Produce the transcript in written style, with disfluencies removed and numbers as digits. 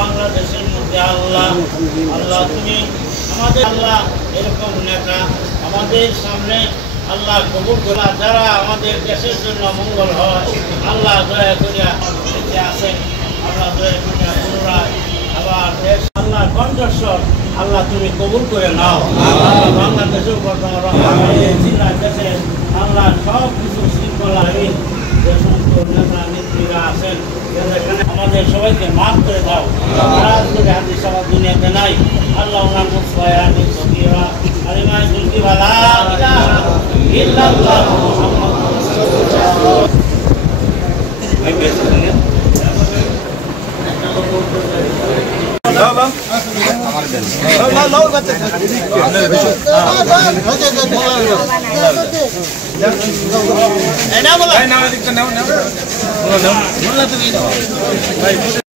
বাংলাদেশের মধ্যে আল্লাহ আল্লাহ তুমি আমাদের আল্লাহ এরকম নেতা আমাদের সামনে আল্লাহ কবুল করা যারা আমাদের দেশের জন্য মঙ্গল হয় আল্লাহ দয়া করিয়া বেঁচে আছেন আল্লাহ দয়া করিয়া পুনরায় আবার দেশ আল্লাহ কণ্ঠস্বর আল্লাহ তুমি কবুল করে নাও বাংলাদেশের উপর তোমার দেশে আল্লাহ সব কিছু শৃঙ্খলাহীন যে সমস্ত নেতা নেত্রীরা আছেন এখানে আমাদের সবাইকে মাফ করে দাও করে হাদিস সবার দুনিয়াতে নাই আল্লাহ ওনার মুসফায়ানি সকিরা আলিমায় দুলকি বালা ইলাহা ইল্লাল্লাহ মুহাম্মাদুর রাসূলুল্লাহ ভাই বেশি শুনেন বাবা আমার দেন লাও বাচ্চা না বলা না দিকটা নাও না বলা তুমি ভাই